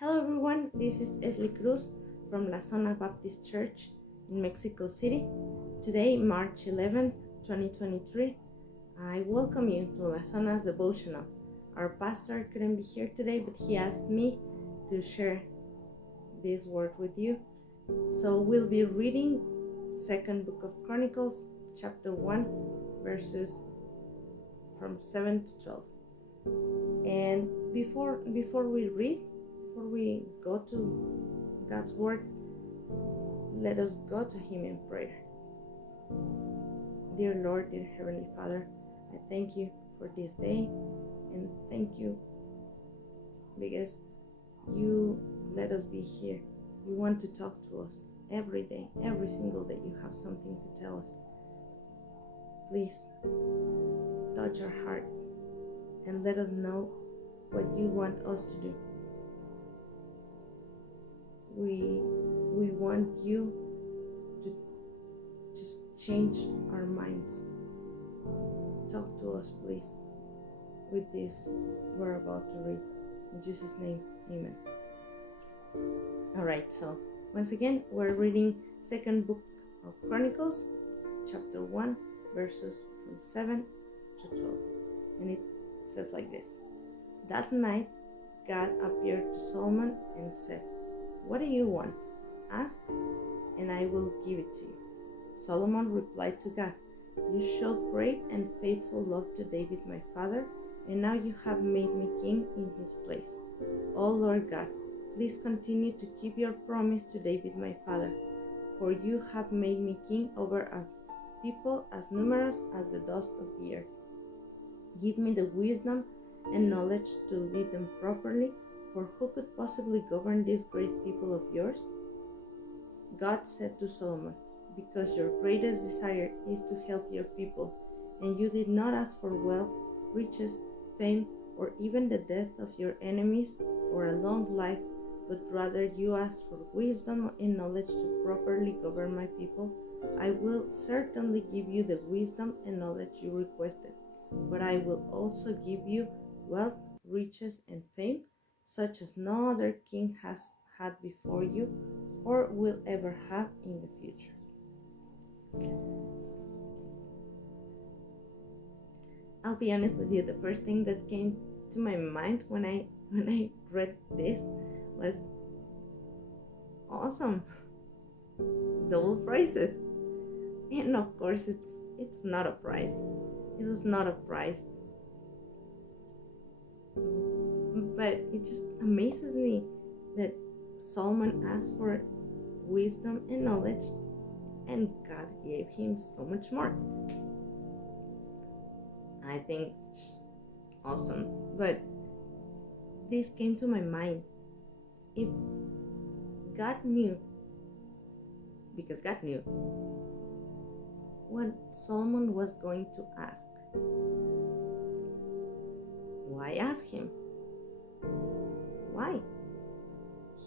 Hello everyone, this is Esli Cruz from La Zona Baptist Church in Mexico City. Today, March 11th, 2023, I welcome you to La Zona's Devotional. Our pastor couldn't be here today, but he asked me to share this word with you. So we'll be reading second book of Chronicles, chapter 1, verses from 7 to 12. And before we go to God's word, let us go to him in prayer. Dear Lord, dear Heavenly Father, I thank you for this day, and thank you because you let us be here. You want to talk to us every day, every single day. You have something to tell us. Please touch our hearts and let us know what you want us to do. We want you to just change our minds. Talk to us, please, with this we're about to read. In Jesus' name, amen. Alright, so once again, we're reading second book of Chronicles, chapter 1, verses from 7 to 12. And it says like this. That night, God appeared to Solomon and said, "What do you want? Ask, and I will give it to you." Solomon replied to God, "You showed great and faithful love to David my father, and now you have made me king in his place. Oh Lord God, please continue to keep your promise to David my father, for you have made me king over a people as numerous as the dust of the earth. Give me the wisdom and knowledge to lead them properly, for who could possibly govern this great people of yours?" God said to Solomon, "Because your greatest desire is to help your people, and you did not ask for wealth, riches, fame, or even the death of your enemies or a long life, but rather you asked for wisdom and knowledge to properly govern my people, I will certainly give you the wisdom and knowledge you requested, but I will also give you wealth, riches, and fame, such as no other king has had before you or will ever have in the future." I'll be honest with you, the first thing that came to my mind when I read this was awesome. Double prizes. And of course it's not a prize. It was not a prize. But it just amazes me that Solomon asked for wisdom and knowledge, and God gave him so much more. I think it's awesome. But this came to my mind. If God knew, because God knew what Solomon was going to ask, why ask him? Why?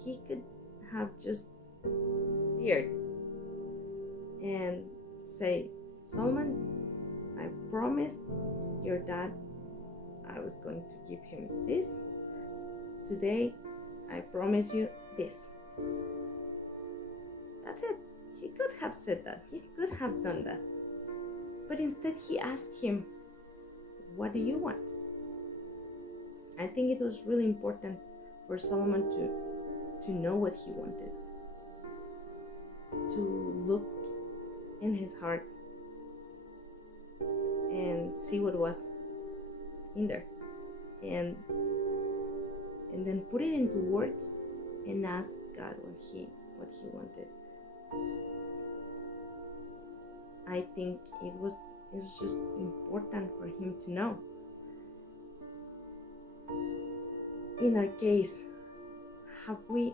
He could have just appeared and say, "Solomon, I promised your dad I was going to give him this. Today, I promise you this." That's it. He could have said that. He could have done that. But instead, he asked him, "What do you want?" I think it was really important for Solomon to know what he wanted, to look in his heart and see what was in there, and then put it into words and ask God what he wanted. I think it was just important for him to know. In our case, have we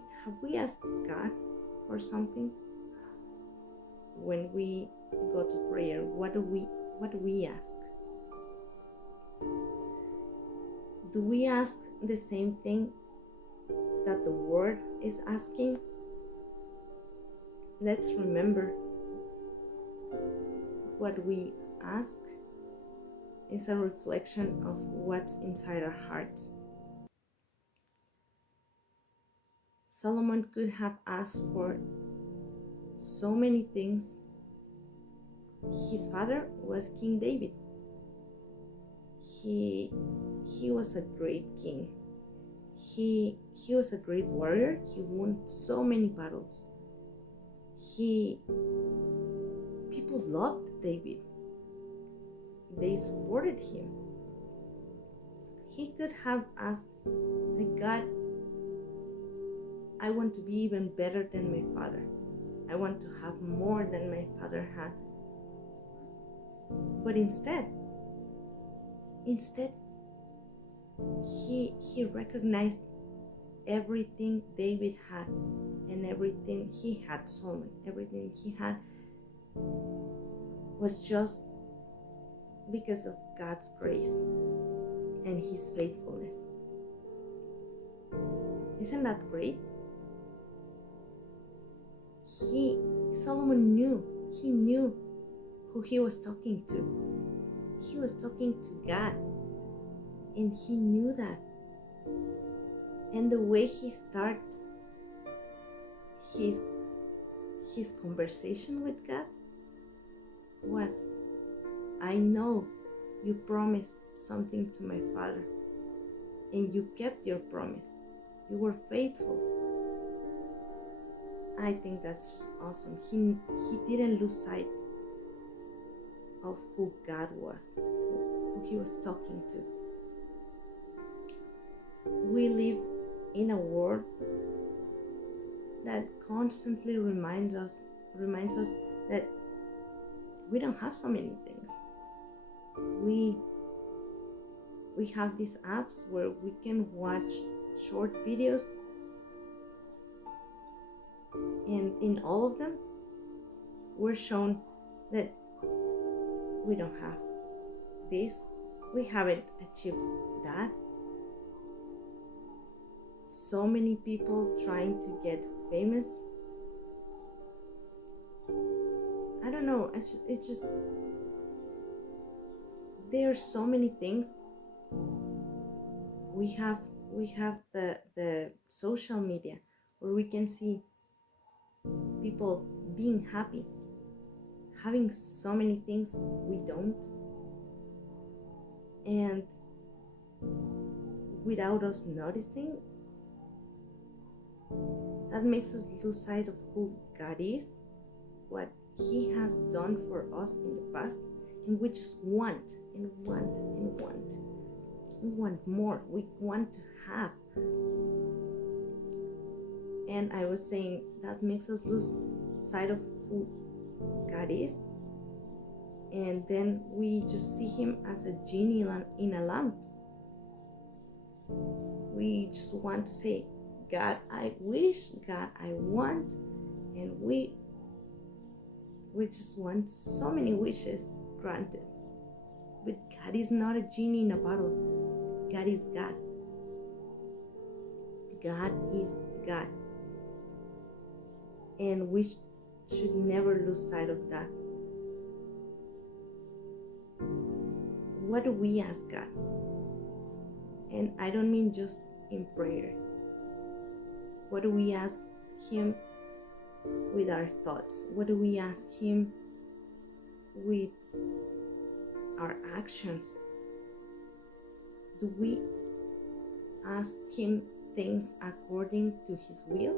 asked God for something? When we go to prayer, what do we ask? Do we ask the same thing that the Word is asking? Let's remember, what we ask is a reflection of what's inside our hearts. Solomon could have asked for so many things. His father was King David. He was a great king. He was a great warrior. He won so many battles. People loved David. They supported him. He could have asked, like, God, I want to be even better than my father. I want to have more than my father had. But instead, he recognized everything David had and everything he had, Solomon, everything he had was just because of God's grace and his faithfulness. Isn't that great? Solomon knew who he was talking to. He was talking to God, and he knew that. And the way he starts his conversation with God was, I know you promised something to my father, and you kept your promise. You were faithful. I think that's just awesome. He didn't lose sight of who God was, who he was talking to. We live in a world that constantly reminds us that we don't have so many things. We have these apps where we can watch short videos, and in all of them we're shown that we don't have this, we haven't achieved that. So many people trying to get famous. I don't know, it's just there are so many things. We have the social media where we can see people being happy, having so many things we don't, and without us noticing, that makes us lose sight of who God is, what he has done for us in the past, and we just want and want and want. We want more. We want to have. And I was saying that makes us lose sight of who God is, and then we just see him as a genie in a lamp. We just want to say, God, I wish, God, I want, and we just want so many wishes granted. But God is not a genie in a bottle. God is God. God is God. And we should never lose sight of that. What do we ask God? And I don't mean just in prayer. What do we ask him with our thoughts? What do we ask him with our actions? Do we ask him things according to his will?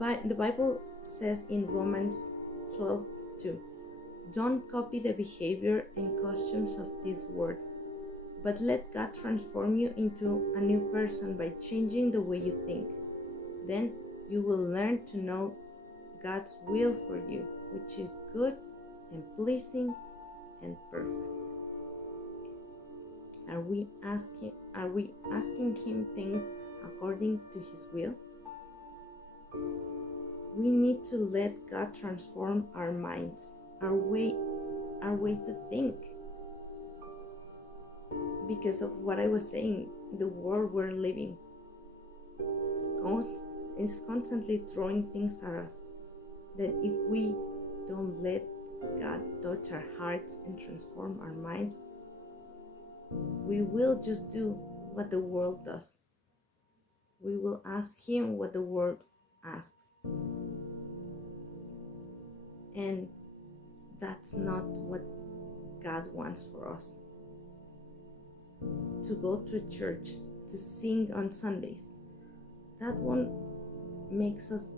But the Bible says in Romans 12:2, don't copy the behavior and costumes of this world, but let God transform you into a new person by changing the way you think. Then you will learn to know God's will for you, which is good and pleasing and perfect. Are we asking him things according to his will? We need to let God transform our minds, our way to think. Because of what I was saying, the world we're living is constantly throwing things at us that if we don't let God touch our hearts and transform our minds, we will just do what the world does. we will ask Him what the world asks. And that's not what God wants for us. To go to church, to sing on Sundays, that one makes us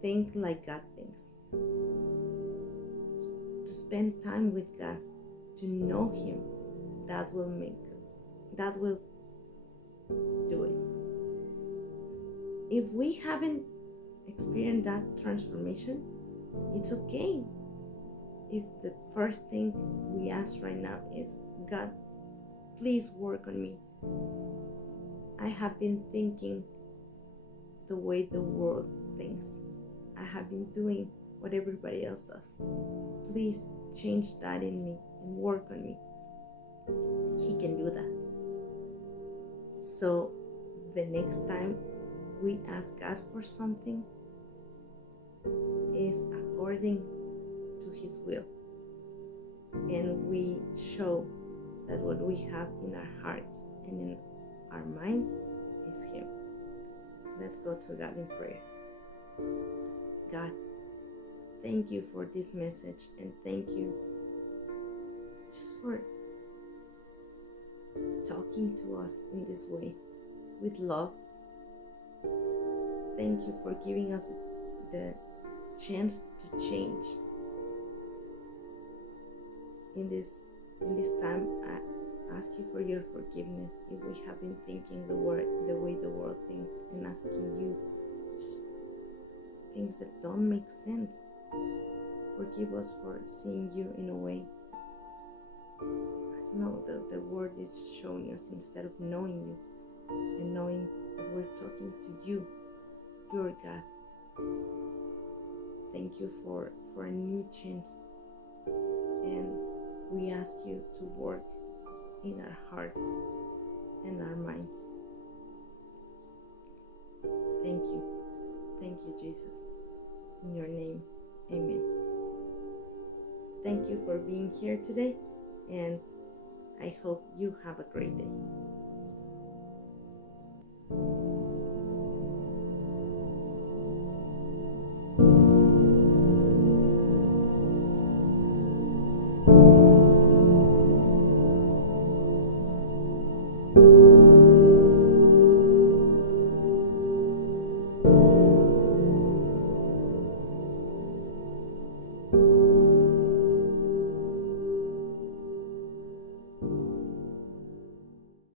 think like God thinks. To spend time with God, to know Him, that will do it. If we haven't experienced that transformation, it's okay if the first thing we ask right now is, God, please work on me. I have been thinking the way the world thinks. I have been doing what everybody else does. Please change that in me and work on me. He can do that. So the next time we ask God for something is according to His will. And we show that what we have in our hearts and in our minds is Him. Let's go to God in prayer. God, thank you for this message, and thank you just for talking to us in this way with love. Thank you for giving us the chance to change. In this time, I ask you for your forgiveness if we have been thinking the way the world thinks, and asking you just things that don't make sense. Forgive us for seeing you in a way, I don't know, the word is showing us instead of knowing you, and knowing that we're talking to you, your God. Thank you for a new chance, and we ask you to work in our hearts and our minds. Thank you, Jesus. In your name, amen. Thank you for being here today, and I hope you have a great day.